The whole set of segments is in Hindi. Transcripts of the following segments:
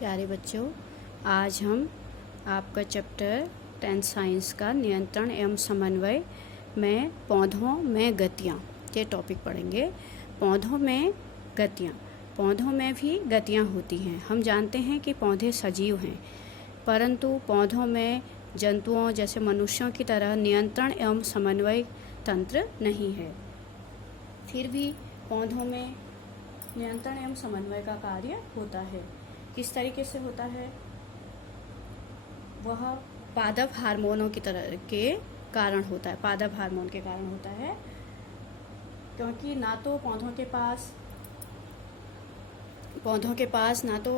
प्यारे बच्चों, आज हम आपका चैप्टर 10 साइंस का नियंत्रण एवं समन्वय में पौधों में गतियाँ ये टॉपिक पढ़ेंगे। पौधों में गतियाँ, पौधों में भी गतियाँ होती हैं। हम जानते हैं कि पौधे सजीव हैं, परंतु पौधों में जंतुओं जैसे मनुष्यों की तरह नियंत्रण एवं समन्वय तंत्र नहीं है। फिर भी पौधों में नियंत्रण एवं समन्वय का कार्य होता है। किस तरीके से होता है? वह पादप हार्मोनों की तरह के कारण होता है, पादप हार्मोन के कारण होता है, क्योंकि ना तो पौधों के पास ना तो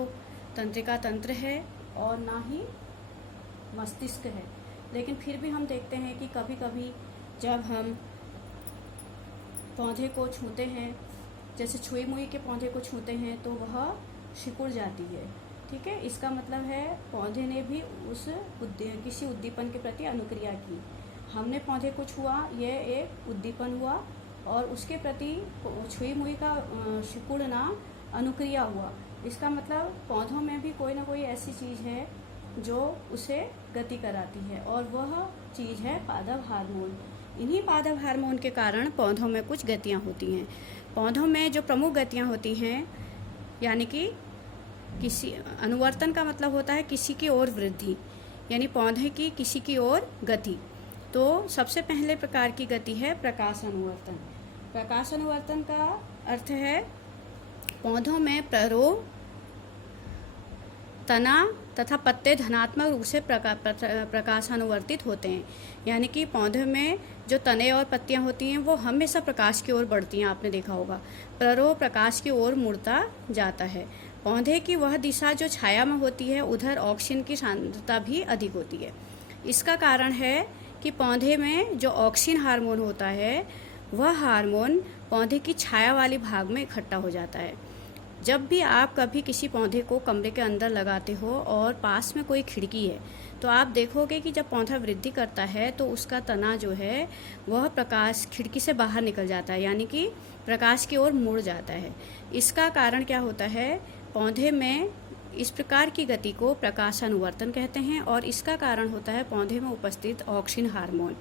तंत्रिका तंत्र है और ना ही मस्तिष्क है। लेकिन फिर भी हम देखते हैं कि कभी कभी जब हम पौधे को छूते हैं, जैसे छुई मुई के पौधे को छूते हैं, तो वह सिकुड़ जाती है। ठीक है, इसका मतलब है पौधे ने भी किसी उद्दीपन के प्रति अनुक्रिया की। हमने पौधे को छुआ, यह एक उद्दीपन हुआ और उसके प्रति छुई मुई का सिकुड़ना अनुक्रिया हुआ। इसका मतलब पौधों में भी कोई ना कोई ऐसी चीज़ है जो उसे गति कराती है, और वह चीज़ है पादप हार्मोन। इन्हीं पादप हार्मोन के कारण पौधों में कुछ गतियाँ होती हैं। पौधों में जो प्रमुख गतियाँ होती हैं, यानी कि किसी अनुवर्तन का मतलब होता है किसी की ओर वृद्धि, यानी पौधे की किसी की ओर गति। तो सबसे पहले प्रकार की गति है प्रकाश अनुवर्तन। प्रकाश अनुवर्तन का अर्थ है पौधों में प्ररोह, तना तथा पत्ते धनात्मक रूप से प्रकाशानुवर्तित होते हैं। यानी कि पौधे में जो तने और पत्तियां होती हैं वो हमेशा प्रकाश की ओर बढ़ती हैं। आपने देखा होगा प्ररोह प्रकाश की ओर मुड़ता जाता है। पौधे की वह दिशा जो छाया में होती है, उधर ऑक्सीजन की सांद्रता भी अधिक होती है। इसका कारण है कि पौधे में जो ऑक्सीजन हार्मोन होता है, वह हार्मोन पौधे की छाया वाले भाग में इकट्ठा हो जाता है। जब भी आप कभी किसी पौधे को कमरे के अंदर लगाते हो और पास में कोई खिड़की है, तो आप देखोगे कि जब पौधा वृद्धि करता है तो उसका तना जो है वह प्रकाश खिड़की से बाहर निकल जाता है, यानी कि प्रकाश की ओर मुड़ जाता है। इसका कारण क्या होता है? पौधे में इस प्रकार की गति को प्रकाशानुवर्तन कहते हैं, और इसका कारण होता है पौधे में उपस्थित ऑक्सीजन हार्मोन।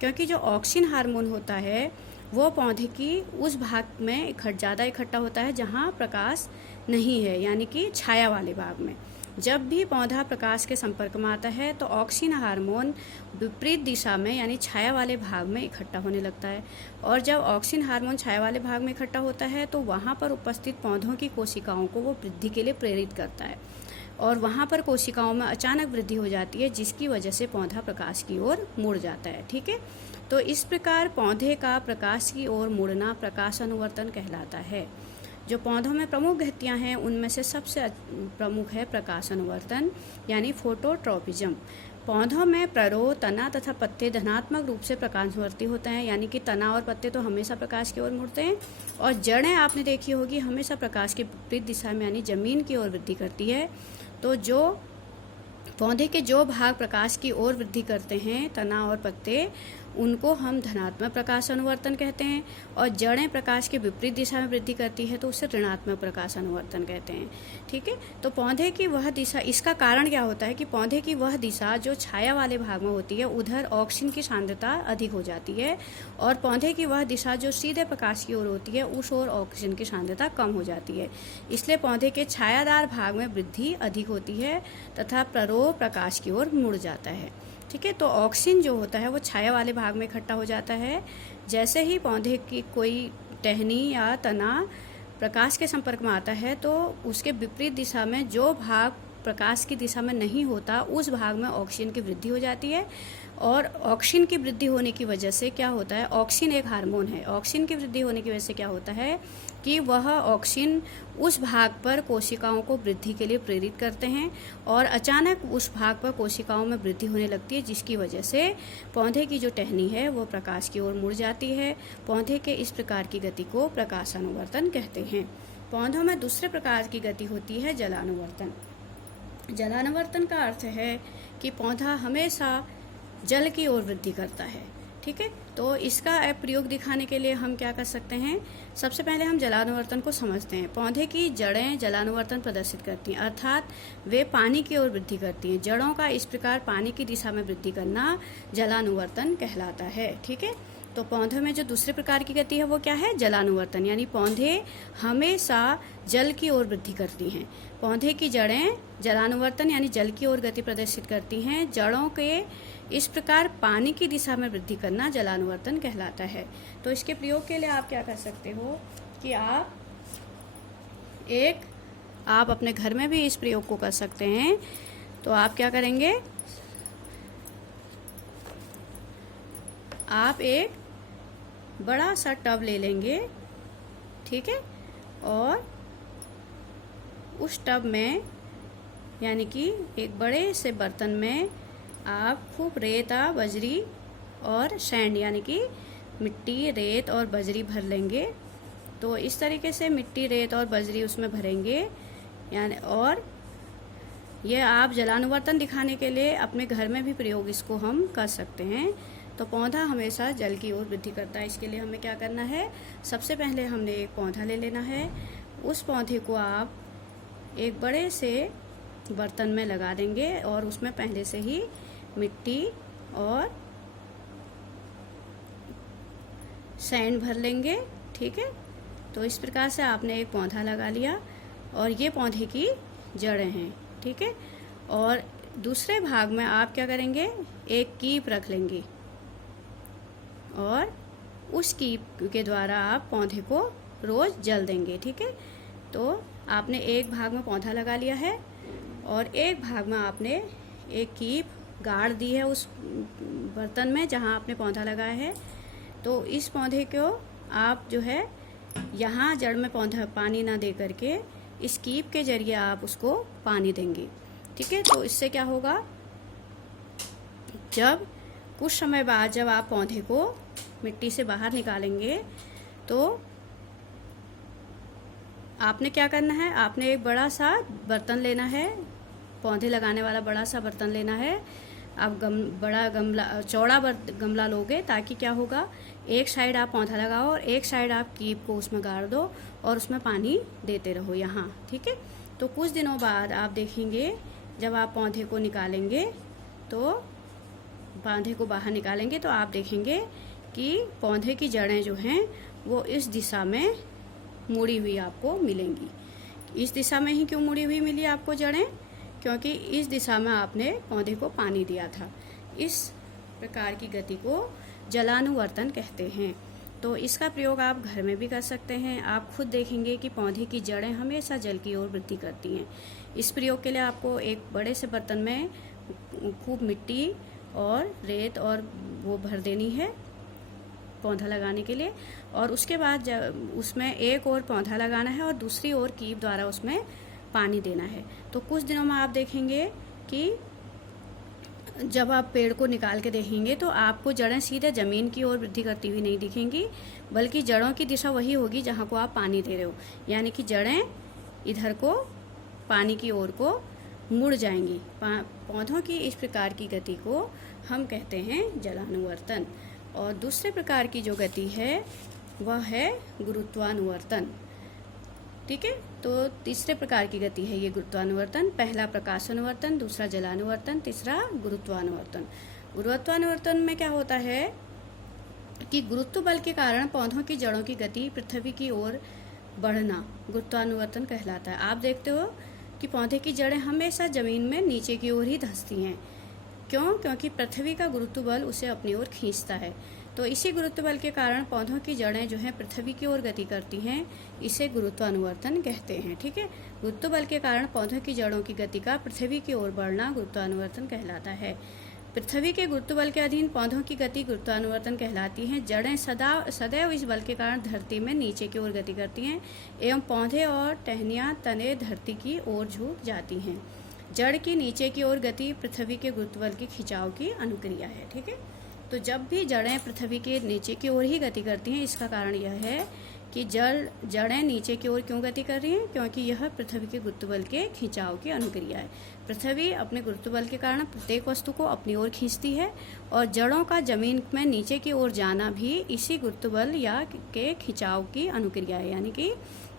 क्योंकि जो ऑक्सीजन हार्मोन होता है वो पौधे की उस भाग में ज़्यादा इकट्ठा होता है जहाँ प्रकाश नहीं है, यानी कि छाया वाले भाग में। जब भी पौधा प्रकाश के संपर्क में आता है तो ऑक्सीजन हार्मोन विपरीत दिशा में, यानी छाया वाले भाग में इकट्ठा होने लगता है। और जब ऑक्सीजन हार्मोन छाया वाले भाग में इकट्ठा होता है तो वहाँ पर उपस्थित पौधों की कोशिकाओं को वो वृद्धि के लिए प्रेरित करता है, और वहाँ पर कोशिकाओं में अचानक वृद्धि हो जाती है, जिसकी वजह से पौधा प्रकाश की ओर मुड़ जाता है। ठीक है, तो इस प्रकार पौधे का प्रकाश की ओर मुड़ना प्रकाश अनुवर्तन कहलाता है। जो पौधों में प्रमुख गतियाँ हैं उनमें से सबसे प्रमुख है प्रकाश अनुवर्तन, यानी फोटोट्रॉपिज्म। पौधों में प्ररोह, तना तथा पत्ते धनात्मक रूप से प्रकाशवर्ती होते हैं, यानी कि तना और पत्ते तो हमेशा प्रकाश की ओर मुड़ते हैं, और जड़ें आपने देखी होगी हमेशा प्रकाश के विपरीत दिशा में, यानी जमीन की ओर वृद्धि करती है। तो जो पौधे के जो भाग प्रकाश की ओर वृद्धि करते हैं, तना और पत्ते, उनको हम धनात्मक प्रकाश अनुवर्तन कहते हैं, और जड़ें प्रकाश के विपरीत दिशा में वृद्धि करती है तो उसे ऋणात्मक प्रकाश अनुवर्तन कहते हैं। ठीक है, तो पौधे की वह दिशा, इसका कारण क्या होता है कि पौधे की वह दिशा जो छाया वाले भाग में होती है, उधर ऑक्सीजन की सांद्रता अधिक हो जाती है, और पौधे की वह दिशा जो सीधे प्रकाश की ओर होती है, उस ओर ऑक्सीजन की सांद्रता कम हो जाती है। इसलिए पौधे के छायादार भाग में वृद्धि अधिक होती है तथा प्ररोह प्रकाश की ओर मुड़ जाता है। ठीक है, तो ऑक्सीजन जो होता है वो छाया वाले भाग में इकट्ठा हो जाता है। जैसे ही पौधे की कोई टहनी या तना प्रकाश के संपर्क में आता है तो उसके विपरीत दिशा में जो भाग प्रकाश की दिशा में नहीं होता, उस भाग में ऑक्सीजन की वृद्धि हो जाती है। और ऑक्सीजन की वृद्धि होने की वजह से क्या होता है? ऑक्सीजन एक हार्मोन है। ऑक्सीजन की वृद्धि होने की वजह से क्या होता है कि वह ऑक्सीजन उस भाग पर कोशिकाओं को वृद्धि के लिए प्रेरित करते हैं, और अचानक उस भाग पर कोशिकाओं में वृद्धि होने लगती है, जिसकी वजह से पौधे की जो टहनी है वो प्रकाश की ओर मुड़ जाती है। पौधे के इस प्रकार की गति को प्रकाशानुवर्तन कहते हैं। पौधों में दूसरे प्रकार की गति होती है जलानुवर्तन। जलानुवर्तन का अर्थ है कि पौधा हमेशा जल की ओर वृद्धि करता है। ठीक है। तो इसका प्रयोग दिखाने के लिए हम क्या कर सकते हैं, सबसे पहले हम जलानुवर्तन को समझते हैं। पौधे की जड़ें जलानुवर्तन प्रदर्शित करती हैं, अर्थात वे पानी की ओर वृद्धि करती हैं। जड़ों का इस प्रकार पानी की दिशा में वृद्धि करना जलानुवर्तन कहलाता है। ठीक है। तो पौधों में जो दूसरे प्रकार की गति है वो क्या है, जलानुवर्तन, यानी पौधे हमेशा जल की ओर वृद्धि करती हैं। पौधे की जड़ें जलानुवर्तन यानी जल की ओर गति प्रदर्शित करती हैं। जड़ों के इस प्रकार पानी की दिशा में वृद्धि करना जलानुवर्तन कहलाता है। तो इसके प्रयोग के लिए आप क्या कर सकते हो कि आप अपने घर में भी इस प्रयोग को कर सकते हैं। तो आप क्या करेंगे, आप एक बड़ा सा टब ले लेंगे, ठीक है, और उस टब में यानी कि एक बड़े से बर्तन में आप खूब रेता, बजरी और सैंड यानी कि मिट्टी, रेत और बजरी भर लेंगे। तो इस तरीके से मिट्टी, रेत और बजरी उसमें भरेंगे, यानी और ये आप जलानुवर्तन दिखाने के लिए अपने घर में भी प्रयोग इसको हम कर सकते हैं। तो पौधा हमेशा जल की ओर वृद्धि करता है। इसके लिए हमें क्या करना है, सबसे पहले हमने एक पौधा ले लेना है। उस पौधे को आप एक बड़े से बर्तन में लगा देंगे और उसमें पहले से ही मिट्टी और सैंड भर लेंगे। ठीक है। तो इस प्रकार से आपने एक पौधा लगा लिया और ये पौधे की जड़ें हैं। ठीक है। और दूसरे भाग में आप क्या करेंगे, एक कीप रख लेंगे और उस कीप के द्वारा आप पौधे को रोज जल देंगे। ठीक है। तो आपने एक भाग में पौधा लगा लिया है और एक भाग में आपने एक कीप गाड़ दी है उस बर्तन में जहां आपने पौधा लगाया है। तो इस पौधे को आप जो है यहाँ जड़ में पौधा पानी ना दे करके इस कीप के जरिए आप उसको पानी देंगे। ठीक है। तो इससे क्या होगा, जब कुछ समय बाद जब आप पौधे को मिट्टी से बाहर निकालेंगे तो आपने क्या करना है, आपने एक बड़ा सा बर्तन लेना है, पौधे लगाने वाला बड़ा सा बर्तन लेना है। आप बड़ा गमला, चौड़ा गमला लोगे ताकि क्या होगा, एक साइड आप पौधा लगाओ और एक साइड आप कीप को उसमें गाड़ दो और उसमें पानी देते रहो यहाँ। ठीक है। तो कुछ दिनों बाद आप देखेंगे जब आप पौधे को निकालेंगे तो पौधे को बाहर निकालेंगे तो आप देखेंगे कि पौधे की जड़ें जो हैं वो इस दिशा में मुड़ी हुई आपको मिलेंगी। इस दिशा में ही क्यों मुड़ी हुई मिली आपको जड़ें, क्योंकि इस दिशा में आपने पौधे को पानी दिया था। इस प्रकार की गति को जलानुवर्तन कहते हैं। तो इसका प्रयोग आप घर में भी कर सकते हैं। आप खुद देखेंगे कि पौधे की जड़ें हमेशा जल की ओर वृद्धि करती हैं। इस प्रयोग के लिए आपको एक बड़े से बर्तन में खूब मिट्टी और रेत और वो भर देनी है पौधा लगाने के लिए, और उसके बाद जब उसमें एक और पौधा लगाना है और दूसरी ओर कीप द्वारा उसमें पानी देना है। तो कुछ दिनों में आप देखेंगे कि जब आप पेड़ को निकाल के देखेंगे तो आपको जड़ें सीधे ज़मीन की ओर वृद्धि करती हुई नहीं दिखेंगी, बल्कि जड़ों की दिशा वही होगी जहाँ को आप पानी दे रहे हो, यानी कि जड़ें इधर को पानी की ओर को मुड़ जाएंगी। पौधों की इस प्रकार की गति को हम कहते हैं जलानुवर्तन। और दूसरे प्रकार की जो गति है वह है गुरुत्वानुवर्तन। ठीक है। तो तीसरे प्रकार की गति है ये गुरुत्वानुवर्तन। पहला प्रकाशानुवर्तन, दूसरा जलानुवर्तन, तीसरा गुरुत्वानुवर्तन। गुरुत्वानुवर्तन में क्या होता है कि गुरुत्व बल के कारण पौधों की जड़ों की गति पृथ्वी की ओर बढ़ना गुरुत्वानुवर्तन कहलाता है। आप देखते हो कि पौधे की जड़ें हमेशा जमीन में नीचे की ओर ही धंसती हैं। क्यों? क्योंकि पृथ्वी का गुरुत्व बल उसे अपनी ओर खींचता है। तो इसी गुरुत्व बल के कारण पौधों की जड़ें जो हैं पृथ्वी की ओर गति करती हैं, इसे गुरुत्वानुवर्तन कहते हैं। ठीक है। गुरुत्व बल के कारण पौधों की जड़ों की गति का पृथ्वी की ओर बढ़ना गुरुत्वानुवर्तन कहलाता है। पृथ्वी के गुरुत्व बल के अधीन पौधों की गति गुरुत्वानुवर्तन कहलाती है। जड़ें सदैव इस बल के कारण धरती में नीचे की ओर गति करती हैं एवं पौधे और टहनियाँ तने धरती की ओर झुक जाती हैं। जड़ की नीचे की ओर गति पृथ्वी के गुरुत्व बल के खिंचाव की अनुक्रिया है। ठीक है। तो जब भी जड़ें पृथ्वी के नीचे की ओर ही गति करती हैं, इसका कारण यह है कि जड़ें नीचे की ओर क्यों गति कर रही हैं, क्योंकि यह पृथ्वी के गुरुत्व बल के खिंचाव की अनुक्रिया है। पृथ्वी अपने गुरुत्व बल के कारण प्रत्येक वस्तु को अपनी ओर खींचती है और जड़ों का जमीन में नीचे की ओर जाना भी इसी गुरुत्व बल या के खिंचाव की अनुक्रिया है। यानी कि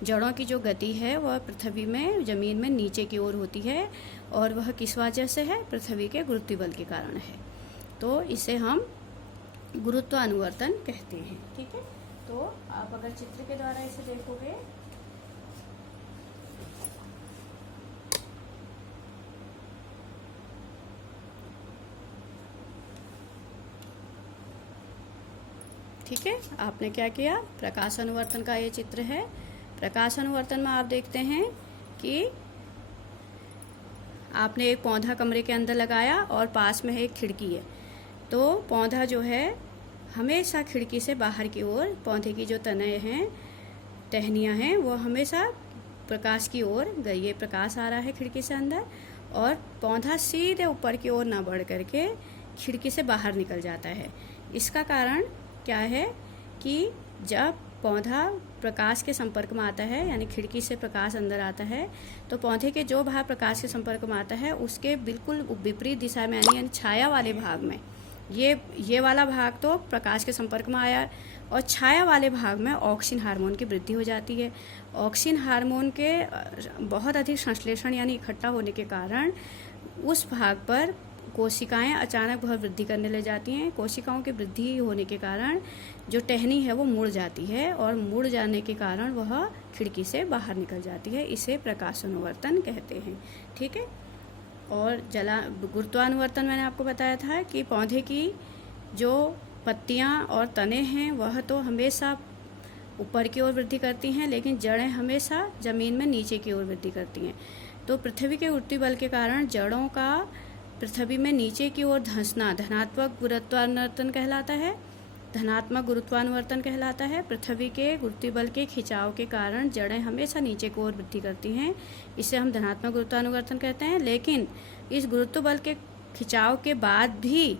जड़ों की जो गति है वह पृथ्वी में जमीन में नीचे की ओर होती है और वह किस वजह से है, पृथ्वी के गुरुत्व बल के कारण है। तो इसे हम गुरुत्वानुवर्तन कहते हैं। ठीक है, तो आप अगर चित्र के द्वारा इसे देखोगे ठीक है, आपने क्या किया, प्रकाश अनुवर्तन का ये चित्र है। प्रकाश अनुवर्तन में आप देखते हैं कि आपने एक पौधा कमरे के अंदर लगाया और पास में एक खिड़की है, तो पौधा जो है हमेशा खिड़की से बाहर की ओर, पौधे की जो तने हैं, टहनियाँ हैं, वो हमेशा प्रकाश की ओर गई। ये प्रकाश आ रहा है खिड़की से अंदर और पौधा सीधे ऊपर की ओर ना बढ़ करके खिड़की से बाहर निकल जाता है। इसका कारण क्या है कि जब पौधा प्रकाश के संपर्क में आता है, यानी खिड़की से प्रकाश अंदर आता है, तो पौधे के जो भाग प्रकाश के संपर्क में आता है उसके बिल्कुल विपरीत दिशा में यानी छाया वाले भाग में, ये वाला भाग तो प्रकाश के संपर्क में आया और छाया वाले भाग में ऑक्सिन हार्मोन की वृद्धि हो जाती है। ऑक्सिन हार्मोन के बहुत अधिक संश्लेषण यानी इकट्ठा होने के कारण उस भाग पर कोशिकाएं अचानक बहुत वृद्धि करने लग जाती हैं। कोशिकाओं की वृद्धि होने के कारण जो टहनी है वो मुड़ जाती है और मुड़ जाने के कारण वह खिड़की से बाहर निकल जाती है। इसे प्रकाशानुवर्तन कहते हैं। ठीक है, और गुरुत्वानुवर्तन मैंने आपको बताया था कि पौधे की जो पत्तियां और तने हैं वह तो हमेशा ऊपर की ओर वृद्धि करती हैं, लेकिन जड़ें हमेशा ज़मीन में नीचे की ओर वृद्धि करती हैं। तो पृथ्वी के गुरुत्व बल के कारण जड़ों का पृथ्वी में नीचे की ओर धंसना धनात्मक गुरुत्वानुवर्तन कहलाता है। धनात्मक गुरुत्वानुवर्तन कहलाता है। पृथ्वी के गुरुत्व बल के खिंचाव के कारण जड़ें हमेशा नीचे की ओर वृद्धि करती हैं, इसे हम धनात्मक गुरुत्वानुवर्तन कहते हैं। लेकिन इस गुरुत्व बल के खिंचाव के बाद भी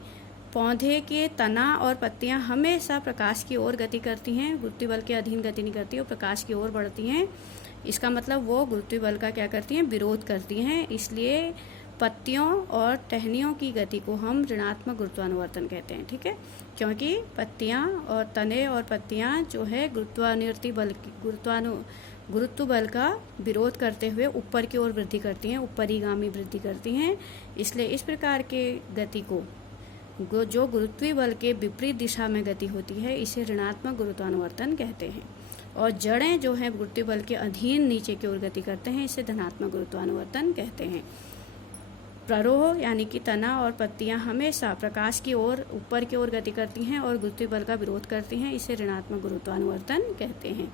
पौधे के तना और पत्तियां हमेशा प्रकाश की ओर गति करती हैं, गुरुत्व बल के अधीन गति नहीं करती, वो प्रकाश की ओर बढ़ती हैं। इसका मतलब वो गुरुत्व बल का क्या करती हैं, विरोध करती हैं। इसलिए पत्तियों और टहनियों की गति को हम ऋणात्मक गुरुत्वानुवर्तन कहते हैं। ठीक है, क्योंकि पत्तियां और तने और पत्तियां जो है गुरुत्व बल का विरोध करते हुए ऊपर की ओर वृद्धि करती हैं, ऊपरीगामी वृद्धि करती हैं। इसलिए इस प्रकार के गति को जो गुरुत्वीय बल के विपरीत दिशा में गति होती है इसे ऋणात्मक गुरुत्वानुवर्तन कहते हैं। और जड़ें जो है गुरुत्वीय बल के अधीन नीचे की ओर गति करते हैं, इसे धनात्मक गुरुत्वानुवर्तन कहते हैं। प्ररोह यानी कि तना और पत्तियां हमेशा प्रकाश की ओर ऊपर की ओर गति करती हैं और गुरुत्वीय बल का विरोध करती हैं, इसे ऋणात्मक गुरुत्वानुवर्तन कहते हैं।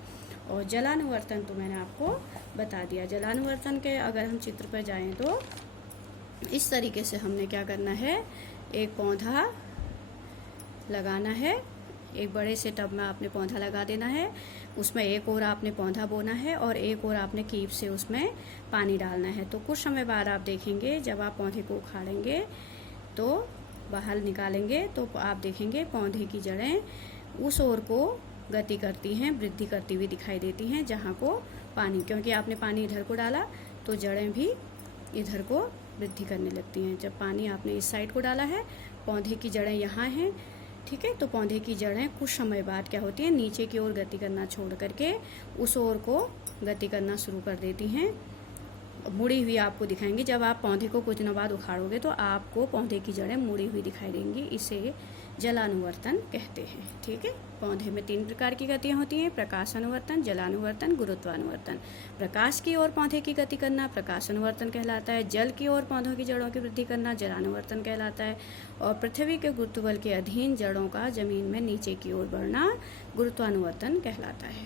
और जलानुवर्तन तो मैंने आपको बता दिया। जलानुवर्तन के अगर हम चित्र पर जाएं तो इस तरीके से हमने क्या करना है, एक पौधा लगाना है, एक बड़े से टब में आपने पौधा लगा देना है, उसमें एक ओर आपने पौधा बोना है और एक ओर आपने कीप से उसमें पानी डालना है। तो कुछ समय बाद आप देखेंगे जब आप पौधे को उखाड़ेंगे तो बाहर निकालेंगे तो आप देखेंगे पौधे की जड़ें उस ओर को गति करती हैं, वृद्धि करती हुई दिखाई देती हैं जहाँ को पानी, क्योंकि आपने पानी इधर को डाला तो जड़ें भी इधर को वृद्धि करने लगती हैं। जब पानी आपने इस साइड को डाला है, पौधे की जड़ें यहाँ हैं, ठीक है, तो पौधे की जड़ें कुछ समय बाद क्या होती हैं, नीचे की ओर गति करना छोड़ करके उस ओर को गति करना शुरू कर देती हैं। मुड़ी हुई आपको दिखाएंगी। जब आप पौधे को कुछ दिनों बाद उखाड़ोगे तो आपको पौधे की जड़ें मुड़ी हुई दिखाई देंगी, इसे जलानुवर्तन कहते हैं। ठीक है, पौधे में 3 प्रकार की गतियाँ होती हैं, प्रकाशानुवर्तन, जलानुवर्तन, गुरुत्वानुवर्तन। प्रकाश की ओर पौधे की गति करना प्रकाशानुवर्तन कहलाता है, जल की ओर पौधों की जड़ों की वृद्धि करना जलानुवर्तन कहलाता है, और पृथ्वी के गुरुत्व बल के अधीन जड़ों का जमीन में नीचे की ओर बढ़ना गुरुत्वानुवर्तन कहलाता है।